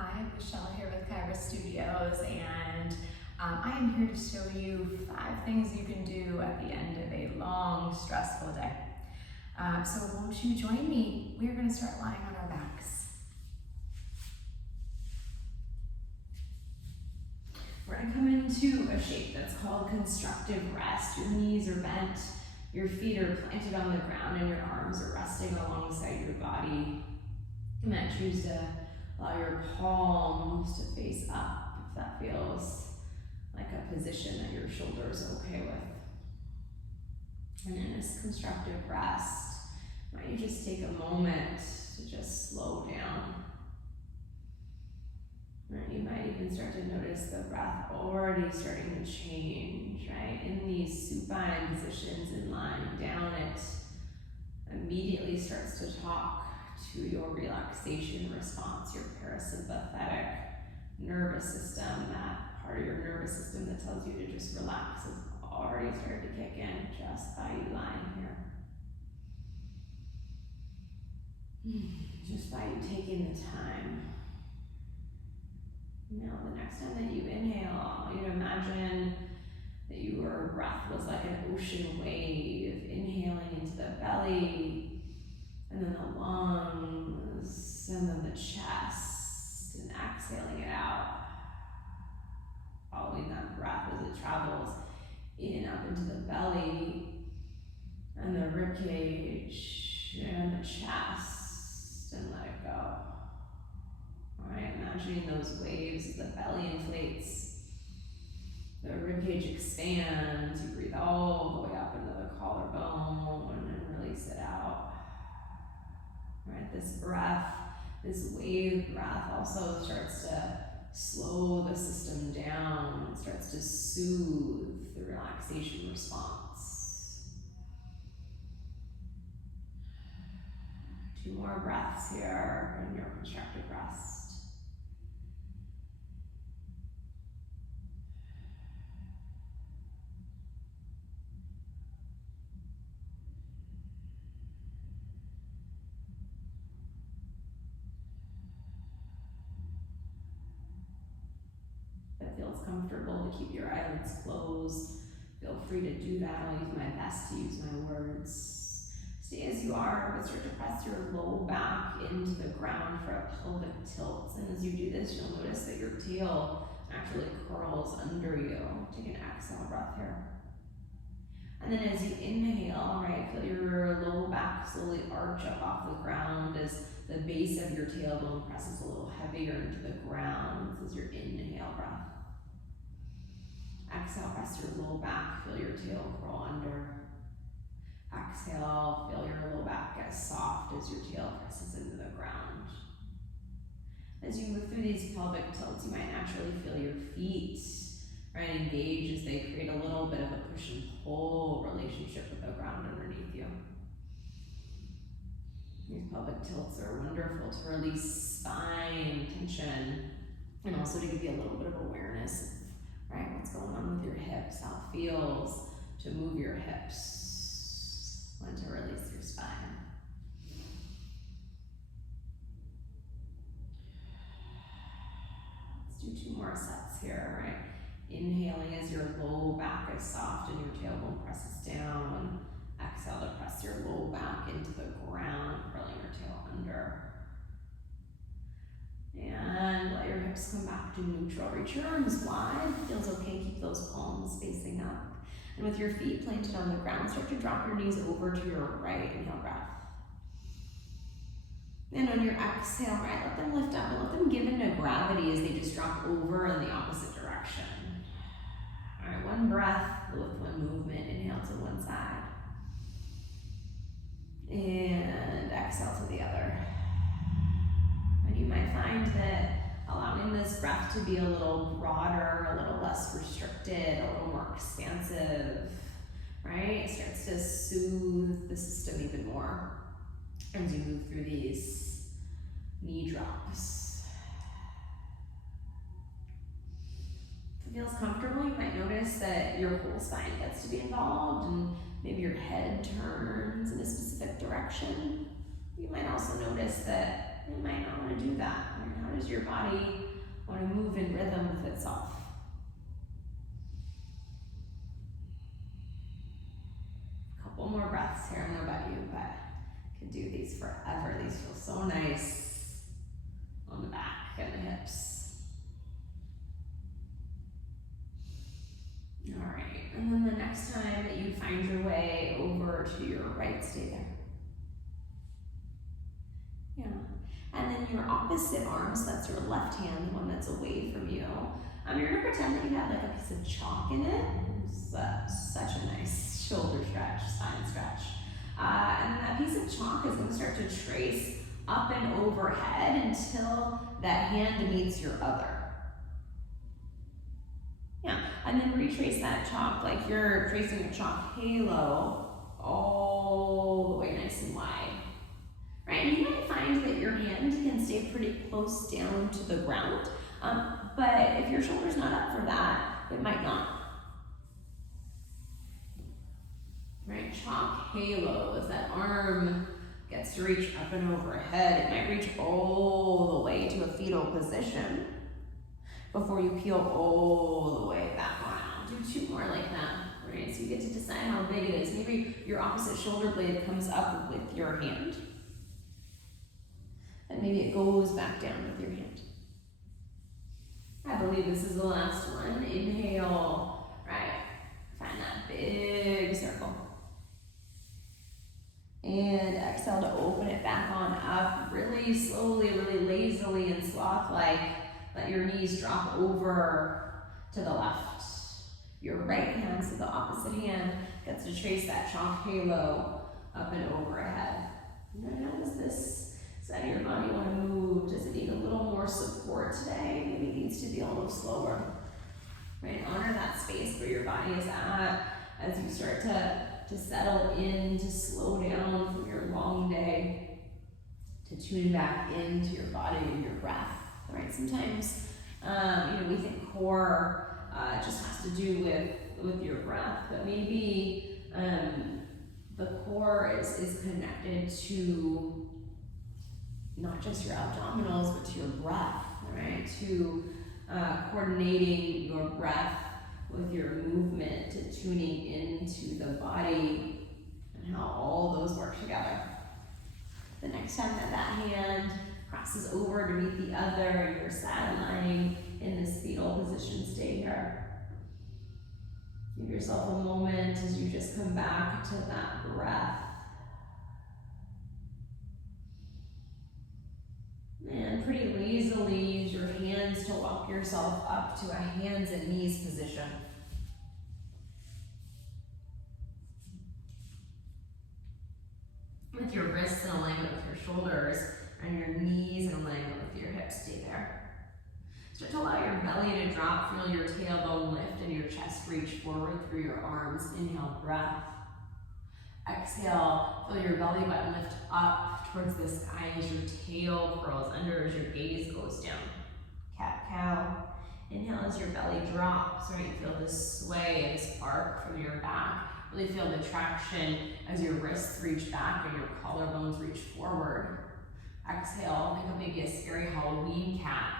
Hi, Michelle here with Kyra Studios, and I am here to show you 5 things you can do at the end of a long, stressful day. So won't you join me? We're going to start lying on our backs. We're going to come into a shape that's called Constructive Rest. Your knees are bent, your feet are planted on the ground, and your arms are resting alongside your body. You might choose to allow your palms to face up if that feels like a position that your shoulders are okay with. And in this constructive rest, might you just take a moment to just slow down. And you might even start to notice the breath already starting to change, right? In these supine positions and lying down, it immediately starts to talk to your relaxation response, your parasympathetic nervous system. That part of your nervous system that tells you to just relax has already started to kick in just by you lying here. Just by you taking the time. Now, the next time that you inhale, I want you to imagine that your breath was like an ocean wave, inhaling into the belly, and then the lungs, and then the chest, and exhaling it out. Following that breath as it travels in up into the belly, and the ribcage, and the chest, and let it go. Alright, imagining those waves as the belly inflates, the ribcage expands, you breathe all the way up into the collarbone, and release it out. Right, this breath, this wave breath also starts to slow the system down. It starts to soothe the relaxation response. 2 more breaths here in your constructive rest. If it feels comfortable to keep your eyelids closed, feel free to do that. I'll use my best to use my words. Stay as you are, but start to press your low back into the ground for a pelvic tilt. And as you do this, you'll notice that your tail actually curls under you. Take an exhale breath here. And then as you inhale, right, feel your low back slowly arch up off the ground as the base of your tailbone presses a little heavier into the ground. This is your inhale breath. Exhale, press your low back, feel your tail curl under. Exhale, feel your low back get soft as your tail presses into the ground. As you move through these pelvic tilts, you might naturally feel your feet engage as they create a little bit of a push and pull relationship with the ground underneath you. These pelvic tilts are wonderful to release spine tension and also to give you a little bit of awareness of what's going on with your hips, how it feels to move your hips, when to release your spine. Let's do 2 more sets here, right? Inhaling as your low back is soft and your tailbone presses down. Exhale to press your low back into the ground, curling your tail under. And let your hips come back to neutral. Reach your arms wide. Feels okay. Keep those palms facing up. And with your feet planted on the ground, start to drop your knees over to your right. Inhale, breath. And on your exhale, let them lift up and let them give into gravity as they just drop over in the opposite direction. All right, 1 breath with 1 movement. Inhale to one side. And exhale to the other. And you might find that allowing this breath to be a little broader, a little less restricted, a little more expansive, right? Starts to soothe the system even more as you move through these knee drops. If it feels comfortable, you might notice that your whole spine gets to be involved and maybe your head turns in a specific direction. You might also notice that you might not want to do that. How does your body want to move in rhythm with itself? A couple more breaths here. I don't know about you, but I can do these forever. These feel so nice on the back and the hips. All right, and then the next time that you find your way over to your right, stay there. Yeah, and then your opposite arm, so that's your left hand, the one that's away from you. You're gonna pretend that you have like a piece of chalk in it. It's such a nice shoulder stretch, spine stretch. And then that piece of chalk is gonna start to trace up and overhead until that hand meets your other. Yeah, and then retrace that chalk like you're tracing a chalk halo all the way nice and wide. Right, and you might find that your hand can stay pretty close down to the ground, but if your shoulder's not up for that, it might not. Right, chalk halo is that arm gets to reach up and overhead. It might reach all the way to a fetal position before you peel all the way back on out. Do two more like that, right? So you get to decide how big it is. Maybe your opposite shoulder blade comes up with your hand, and maybe it goes back down with your hand. I believe this is the last one. Inhale, right? Find that big circle. And exhale to open it back on up, really slowly, really lazily and sloth-like. Let your knees drop over to the left. Your right hand, so the opposite hand, gets to trace that chalk halo up and overhead. And how does this side of your body want to move? Does it need a little more support today? Maybe it needs to be a little slower. Right? Honor that space where your body is at as you start to settle in, to slow down from your long day, to tune back into your body and your breath. Right? Sometimes, we think core just has to do with your breath, but maybe the core is connected to not just your abdominals, but to your breath, right? To coordinating your breath with your movement, to tuning into the body and how all those work together. The next time that hand crosses over to meet the other and you're side lying in this fetal position, stay here. Give yourself a moment as you just come back to that breath. And pretty lazily use your hands to walk yourself up to a hands and knees position. With your wrists in alignment with your shoulders and your knees in alignment with your hips, stay there. Start to allow your belly to drop, feel your tailbone lift and your chest reach forward through your arms. Inhale, breath. Exhale, feel your belly button lift up towards the sky as your tail curls under, as your gaze goes down. Cat-cow. Inhale as your belly drops, right? Feel this sway, this arc from your back. Really feel the traction as your wrists reach back and your collarbones reach forward. Exhale, think of maybe a scary Halloween cat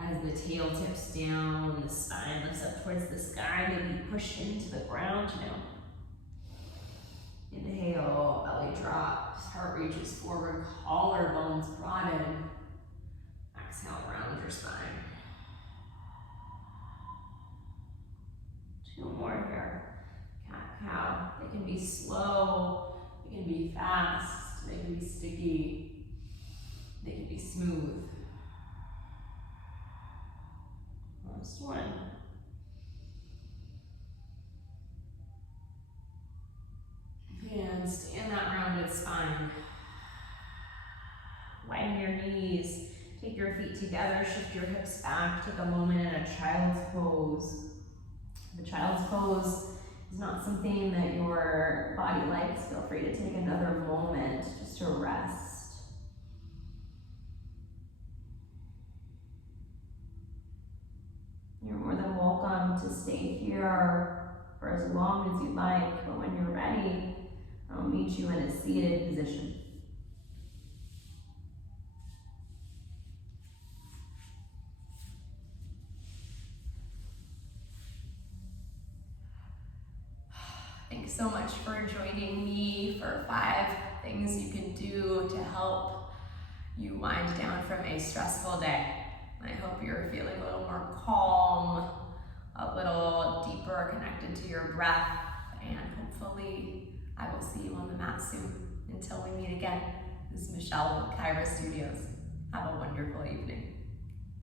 as the tail tips down, the spine lifts up towards the sky, maybe push into the ground now. Inhale, belly drops, heart reaches forward, collarbones broaden. Exhale, round your spine. Two more here. Cat-cow. They can be slow, they can be fast, they can be sticky, they can be smooth. Last one. And stay in that rounded spine. Widen your knees, take your feet together, shift your hips back, take a moment in a child's pose. The child's pose is not something that your body likes. Feel free to take another moment just to rest. You're more than welcome to stay here for as long as you like, but when you're ready, I'll meet you in a seated position. Thanks so much for joining me for 5 things you can do to help you wind down from a stressful day. I hope you're feeling a little more calm, a little deeper connected to your breath, and hopefully I will see you on the mat soon. Until we meet again, this is Michelle with Kyra Studios. Have a wonderful evening.